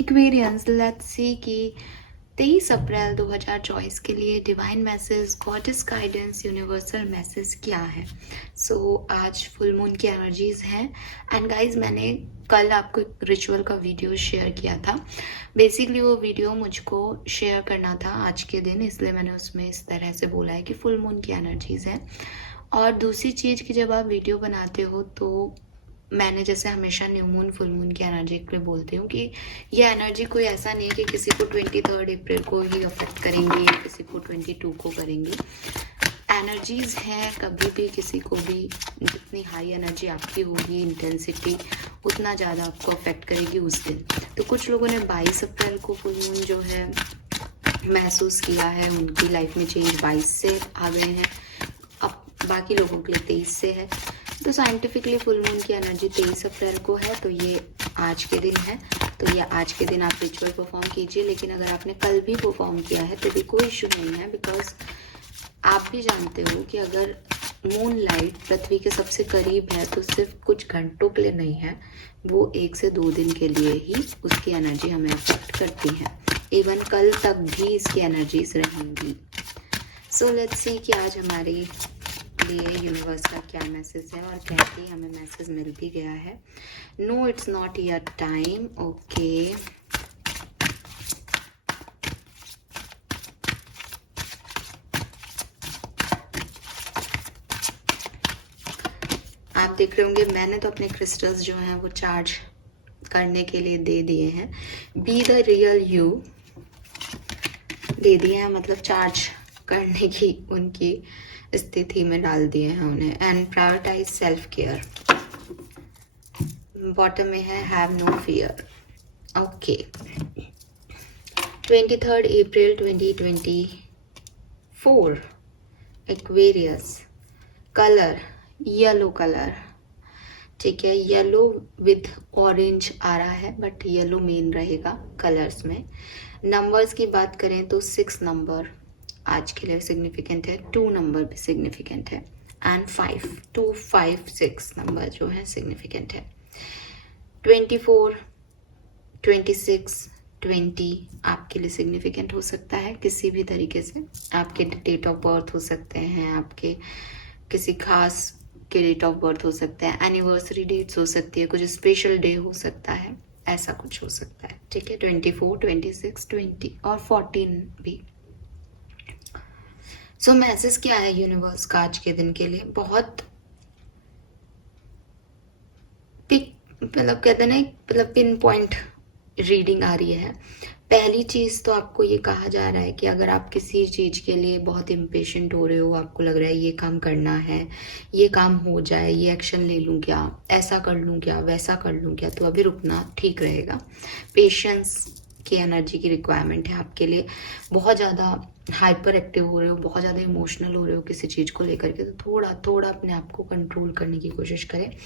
Aquarians, let's see कि 23 April 2024 के लिए divine message, goddess guidance, universal message क्या है। आज फुल मून की एनर्जीज हैं। एंड गाइज, मैंने कल आपको एक रिचुअल का वीडियो शेयर किया था। बेसिकली वो वीडियो मुझको शेयर करना था आज के दिन, इसलिए मैंने उसमें इस तरह से बोला है कि फुल मून की एनर्जीज हैं। और दूसरी चीज़ कि जब आप वीडियो बनाते हो तो मैंने जैसे हमेशा न्यू मून फुल मून की एनर्जी के लिए बोलती हूँ कि ये एनर्जी कोई ऐसा नहीं है कि किसी को 23 अप्रैल को ही अफेक्ट करेंगी या किसी को 22 को करेंगी। एनर्जीज हैं, कभी भी किसी को भी जितनी हाई एनर्जी आपकी होगी, इंटेंसिटी उतना ज़्यादा आपको अफेक्ट करेगी उस दिन। तो कुछ लोगों ने 22 अप्रैल को फुल मून जो है महसूस किया है, उनकी लाइफ में चेंज 22 से आ गए हैं। अब बाकी लोगों के लिए 23 से है। तो साइंटिफिकली फुल मून की एनर्जी 23 अप्रैल को है, तो ये आज के दिन है। तो ये आज के दिन आप रिचुअल परफॉर्म कीजिए। लेकिन अगर आपने कल भी परफॉर्म किया है तो भी कोई इशू नहीं है, बिकॉज आप भी जानते हो कि अगर मून लाइट पृथ्वी के सबसे करीब है तो सिर्फ कुछ घंटों के लिए नहीं है, वो 1 से 2 दिन के लिए ही उसकी एनर्जी हमें अफेक्ट करती है। इवन कल तक भी इसकी एनर्जीज रहेंगी। सो लेट्स सी कि आज हमारे लिए यूनिवर्स का क्या मैसेज है, और कहते ही हमें मैसेज मिल भी गया है। No, it's not your time. Okay, आप देख रहे होंगे मैंने तो अपने क्रिस्टल्स जो हैं वो चार्ज करने के लिए दे दिए हैं। Be the real you they दिए हैं, मतलब चार्ज करने की उनकी स्थिति में डाल दिए हैं उन्हें। And prioritise self care. Bottom में है have no fear. Okay, 23 April 2024, Aquarius, colour yellow colour. ठीक है, येलो विथ ऑरेंज आ रहा है, बट येलो मेन रहेगा कलर्स में। नंबर्स की बात करें तो 6 नंबर आज के लिए सिग्निफिकेंट है, 2 नंबर भी सिग्निफिकेंट है, एंड 5, 2, 5, 6 नंबर जो है सिग्निफिकेंट है। 24, 26, 20 आपके लिए सिग्निफिकेंट हो सकता है किसी भी तरीके से। आपके डेट ऑफ बर्थ हो सकते हैं, आपके किसी खास के डेट ऑफ बर्थ हो सकते हैं, एनिवर्सरी डेट्स हो सकती है, कुछ स्पेशल डे हो सकता है, ऐसा कुछ हो सकता है। ठीक है, 24, 26, 20 और 14 भी। सो मैसेज क्या है यूनिवर्स का आज के दिन के लिए? बहुत मतलब कहते हैं ना, मतलब पिन पॉइंट रीडिंग आ रही है। पहली चीज़ तो आपको ये कहा जा रहा है कि अगर आप किसी चीज़ के लिए बहुत इम्पेशेंट हो रहे हो, आपको लग रहा है ये काम करना है, ये काम हो जाए, ये एक्शन ले लूँ क्या, ऐसा कर लूँ क्या, वैसा कर लूँ क्या, तो अभी रुकना ठीक रहेगा। पेशेंस की एनर्जी की रिक्वायरमेंट है आपके लिए। बहुत ज़्यादा हाइपर एक्टिव हो रहे हो, बहुत ज़्यादा इमोशनल हो रहे हो किसी चीज़ को लेकर के, तो थोड़ा थोड़ा अपने आप को कंट्रोल करने की कोशिश करें,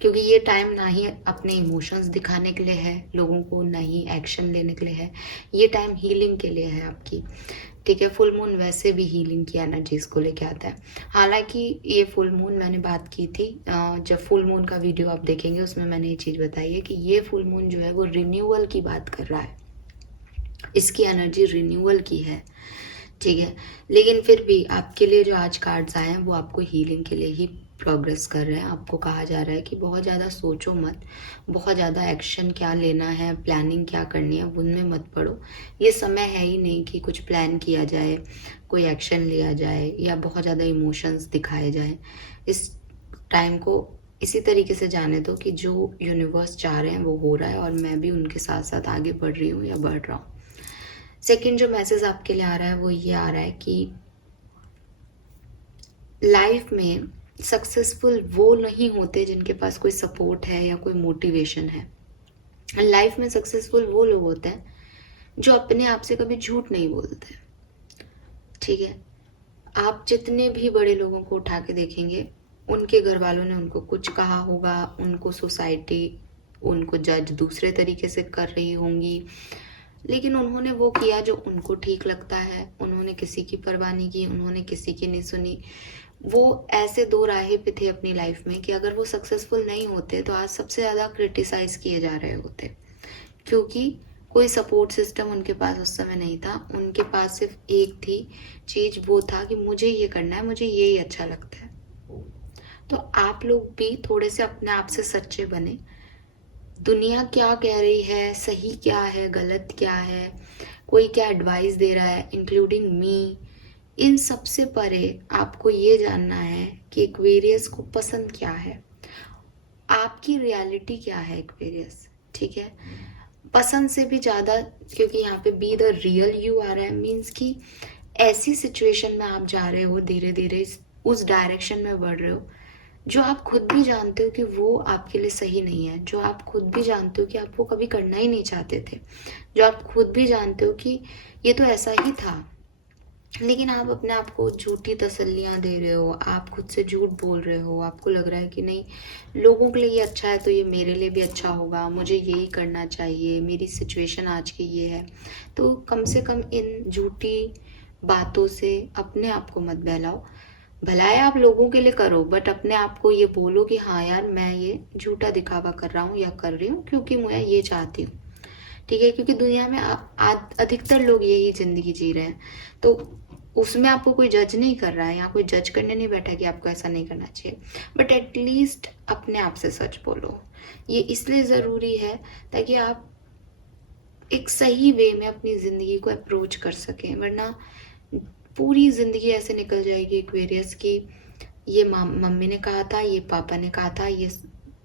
क्योंकि ये टाइम ना ही अपने इमोशंस दिखाने के लिए है लोगों को, ना ही एक्शन लेने के लिए है। ये टाइम हीलिंग के लिए है आपकी। ठीक है, फुल मून वैसे भी हीलिंग की एनर्जीज को लेके आता है। हालांकि ये फुल मून मैंने बात की थी, जब फुल मून का वीडियो आप देखेंगे उसमें मैंने ये चीज़ बताई है कि ये फुल मून जो है वो रिन्यूअल की बात कर रहा है, इसकी एनर्जी रिन्यूअल की है। ठीक है, लेकिन फिर भी आपके लिए जो आज कार्ड्स आए हैं वो आपको हीलिंग के लिए ही प्रोग्रेस कर रहे हैं। आपको कहा जा रहा है कि बहुत ज़्यादा सोचो मत, बहुत ज़्यादा एक्शन क्या लेना है, प्लानिंग क्या करनी है, उनमें मत पड़ो। ये समय है ही नहीं कि कुछ प्लान किया जाए, कोई एक्शन लिया जाए या बहुत ज़्यादा इमोशंस दिखाए जाए। इस टाइम को इसी तरीके से जाने दो कि जो यूनिवर्स चाह रहे हैं वो हो रहा है, और मैं भी उनके साथ साथ आगे बढ़ रही हूँ या बढ़ रहा हूँ। सेकेंड जो मैसेज आपके लिए आ रहा है वो ये आ रहा है कि लाइफ में सक्सेसफुल वो नहीं होते जिनके पास कोई सपोर्ट है या कोई मोटिवेशन है। लाइफ में सक्सेसफुल वो लोग होते हैं जो अपने आप से कभी झूठ नहीं बोलते। ठीक है, आप जितने भी बड़े लोगों को उठा के देखेंगे, उनके घर वालों ने उनको कुछ कहा होगा, उनको सोसाइटी उनको जज दूसरे तरीके से कर रही होंगी, लेकिन उन्होंने वो किया जो उनको ठीक लगता है। उन्होंने किसी की परवाह नहीं की, उन्होंने किसी की नहीं सुनी। वो ऐसे दो राहे पे थे अपनी लाइफ में कि अगर वो सक्सेसफुल नहीं होते तो आज सबसे ज़्यादा क्रिटिसाइज किए जा रहे होते, क्योंकि कोई सपोर्ट सिस्टम उनके पास उस समय नहीं था। उनके पास सिर्फ एक थी चीज, वो था कि मुझे ये करना है, मुझे ये ही अच्छा लगता है। तो आप लोग भी थोड़े से अपने आप से सच्चे बने। दुनिया क्या कह रही है, सही क्या है, गलत क्या है, कोई क्या एडवाइस दे रहा है, इंक्लूडिंग मी, इन सब से परे आपको ये जानना है कि एक्वेरियस को पसंद क्या है, आपकी रियलिटी क्या है एक्वेरियस। ठीक है, पसंद से भी ज़्यादा, क्योंकि यहाँ पे बी द रियल यू आ रहा है, मीन्स कि ऐसी सिचुएशन में आप जा रहे हो, धीरे धीरे उस डायरेक्शन में बढ़ रहे हो जो आप खुद भी जानते हो कि वो आपके लिए सही नहीं है, जो आप खुद भी जानते हो कि आप वो कभी करना ही नहीं चाहते थे, जो आप खुद भी जानते हो कि ये तो ऐसा ही था, लेकिन आप अपने आप को झूठी तसल्लियाँ दे रहे हो, आप खुद से झूठ बोल रहे हो, आपको लग रहा है कि नहीं लोगों के लिए ये अच्छा है तो ये मेरे लिए भी अच्छा होगा, मुझे यही करना चाहिए, मेरी सिचुएशन आज की ये है। तो कम से कम इन झूठी बातों से अपने आप को मत बहलाओ। भलाई आप लोगों के लिए करो, बट अपने आप को ये बोलो कि हाँ यार मैं ये झूठा दिखावा कर रहा हूँ या कर रही हूँ क्योंकि मैं ये चाहती हूँ। ठीक है, क्योंकि दुनिया में अधिकतर लोग यही जिंदगी जी रहे हैं, तो उसमें आपको कोई जज नहीं कर रहा है, यहाँ कोई जज करने नहीं बैठा कि आपको ऐसा नहीं करना चाहिए, बट एटलीस्ट अपने आप से सच बोलो। ये इसलिए ज़रूरी है ताकि आप एक सही वे में अपनी ज़िंदगी को अप्रोच कर सकें, वरना पूरी ज़िंदगी ऐसे निकल जाएगी एक्वेरियस की, ये मम्मी ने कहा था, ये पापा ने कहा था, ये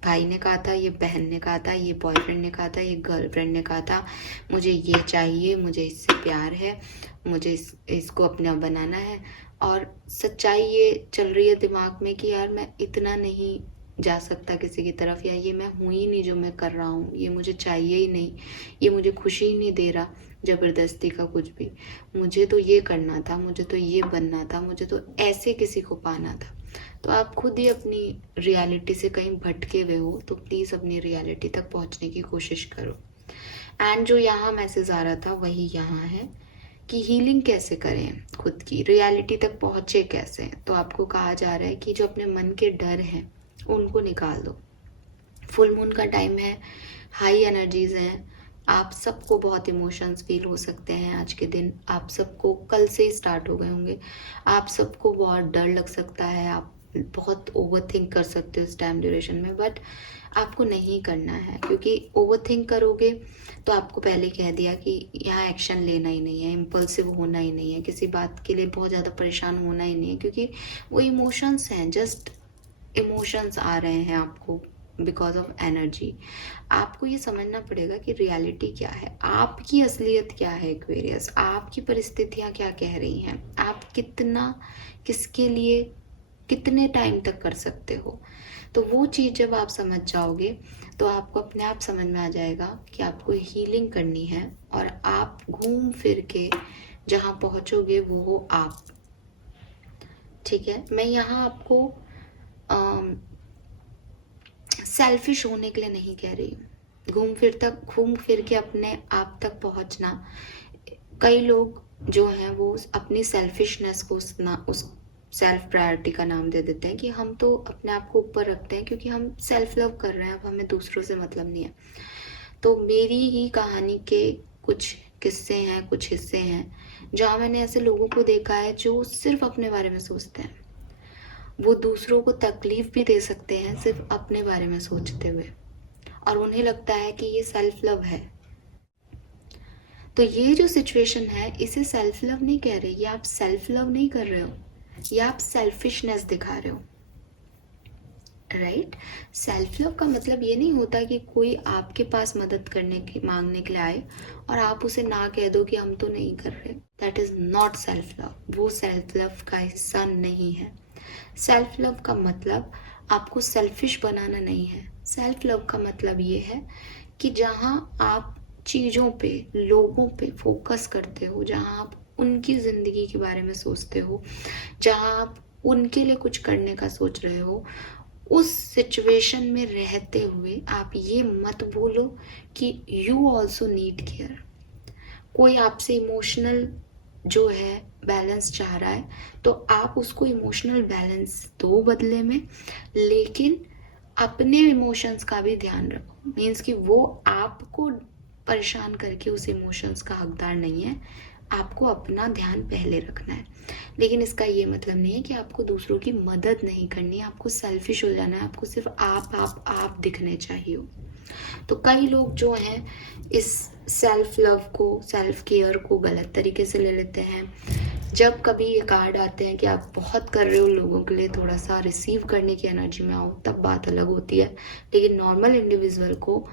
भाई ने कहा था, ये बहन ने कहा था, ये बॉयफ्रेंड ने कहा था, ये गर्लफ्रेंड ने कहा था, मुझे ये चाहिए, मुझे इससे प्यार है, मुझे इसको अपना बनाना है, और सच्चाई ये चल रही है दिमाग में कि यार मैं इतना नहीं जा सकता किसी की तरफ, या ये मैं हूँ ही नहीं जो मैं कर रहा हूँ, ये मुझे चाहिए ही नहीं, ये मुझे खुशी ही नहीं दे रहा ज़बरदस्ती का कुछ भी, मुझे तो ये करना था, मुझे तो ये बनना था, मुझे तो ऐसे किसी को पाना था। तो आप खुद ही अपनी रियलिटी से कहीं भटके हुए हो, तो प्लीज़ अपनी रियलिटी तक पहुंचने की कोशिश करो। एंड जो यहाँ मैसेज आ रहा था वही यहाँ है कि हीलिंग कैसे करें, खुद की रियलिटी तक पहुँचे कैसे। तो आपको कहा जा रहा है कि जो अपने मन के डर हैं उनको निकाल दो। फुल मून का टाइम है, हाई एनर्जीज हैं, आप सबको बहुत इमोशंस फील हो सकते हैं आज के दिन, आप सबको कल से ही स्टार्ट हो गए होंगे, आप सबको बहुत डर लग सकता है, आप बहुत ओवर थिंक कर सकते हो इस टाइम ड्यूरेशन में, बट आपको नहीं करना है, क्योंकि ओवर थिंक करोगे तो आपको पहले कह दिया कि यहाँ एक्शन लेना ही नहीं है, इम्पल्सिव होना ही नहीं है, किसी बात के लिए बहुत ज़्यादा परेशान होना ही नहीं है, क्योंकि वो इमोशंस हैं, जस्ट इमोशंस आ रहे हैं आपको बिकॉज ऑफ एनर्जी। आपको ये समझना पड़ेगा कि रियलिटी क्या है, आपकी असलियत क्या है एक्वेरियस, आपकी परिस्थितियाँ क्या कह रही हैं, आप कितना किसके लिए कितने टाइम तक कर सकते हो। तो वो चीज़ जब आप समझ जाओगे तो आपको अपने आप समझ में आ जाएगा कि आपको हीलिंग करनी है, और आप घूम फिर के जहाँ पहुँचोगे वो हो आप। ठीक है, मैं यहाँ आपको सेल्फिश होने के लिए नहीं कह रही हूँ, घूम फिर के अपने आप तक पहुँचना। कई लोग जो हैं वो अपनी सेल्फिशनेस को उस सेल्फ प्रायोरिटी का नाम दे देते हैं कि हम तो अपने आप को ऊपर रखते हैं क्योंकि हम सेल्फ लव कर रहे हैं, अब हमें दूसरों से मतलब नहीं है। तो मेरी ही कहानी के कुछ किस्से हैं, कुछ हिस्से हैं जहाँ मैंने ऐसे लोगों को देखा है जो सिर्फ अपने बारे में सोचते हैं, वो दूसरों को तकलीफ भी दे सकते हैं सिर्फ अपने बारे में सोचते हुए, और उन्हें लगता है कि ये सेल्फ लव है। तो ये जो सिचुएशन है इसे सेल्फ लव नहीं कह रहे, ये आप सेल्फ लव नहीं कर रहे हो, ये आप सेल्फिशनेस दिखा रहे हो। राइट, सेल्फ लव का मतलब ये नहीं होता कि कोई आपके पास मदद करने की मांगने के लिए आए और आप उसे ना कह दो कि हम तो नहीं कर रहे। That is not self love, वो सेल्फ लव का हिस्सा नहीं है। सेल्फ लव का मतलब आपको सेल्फिश बनाना नहीं है। सेल्फ लव का मतलब ये है कि जहाँ आप चीज़ों पे, लोगों पे फोकस करते हो, जहाँ आप उनकी ज़िंदगी के बारे में सोचते हो, जहाँ आप उनके लिए कुछ करने का सोच रहे हो, उस सिचुएशन में रहते हुए आप ये मत बोलो कि यू ऑल्सो नीड केयर। कोई आपसे इमोशनल जो है बैलेंस चाह रहा है तो आप उसको इमोशनल बैलेंस दो बदले में, लेकिन अपने इमोशंस का भी ध्यान रखो। मीन्स कि वो आपको परेशान करके उस इमोशंस का हकदार नहीं है। आपको अपना ध्यान पहले रखना है, लेकिन इसका ये मतलब नहीं है कि आपको दूसरों की मदद नहीं करनी है, आपको सेल्फिश हो जाना है, आपको सिर्फ आप दिखने चाहिए हो। तो कई लोग जो हैं इस सेल्फ लव को, सेल्फ केयर को गलत तरीके से ले लेते हैं। जब कभी ये कार्ड आते हैं कि आप बहुत कर रहे हो लोगों के लिए, थोड़ा सा रिसीव करने की एनर्जी में आओ, तब बात अलग होती है। लेकिन नॉर्मल इंडिविजुअल को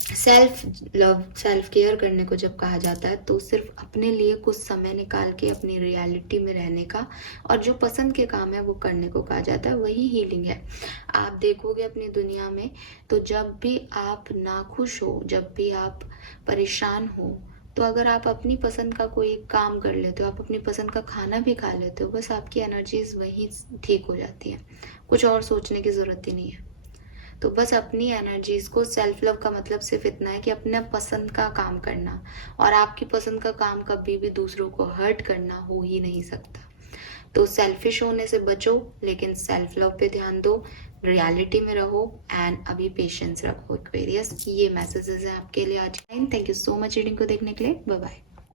सेल्फ लव, सेल्फ केयर करने को जब कहा जाता है तो सिर्फ अपने लिए कुछ समय निकाल के अपनी रियलिटी में रहने का और जो पसंद के काम है वो करने को कहा जाता है, वही हीलिंग है। आप देखोगे अपनी दुनिया में, तो जब भी आप नाखुश हो, जब भी आप परेशान हो, तो अगर आप अपनी पसंद का कोई काम कर लेते हो, आप अपनी पसंद का खाना भी खा लेते हो, बस आपकी एनर्जीज वहीं ठीक हो जाती है। कुछ और सोचने की ज़रूरत ही नहीं है। तो बस अपनी एनर्जीज को, सेल्फ लव का मतलब सिर्फ इतना है कि अपने पसंद का काम करना, और आपकी पसंद का काम कभी भी दूसरों को हर्ट करना हो ही नहीं सकता। तो सेल्फिश होने से बचो, लेकिन सेल्फ लव पे ध्यान दो, रियलिटी में रहो, एंड अभी पेशेंस रखो। एक्वेरियस, ये मैसेजेस हैं आपके लिए आज। Thank you so much reading को देखने के लिए। Bye bye.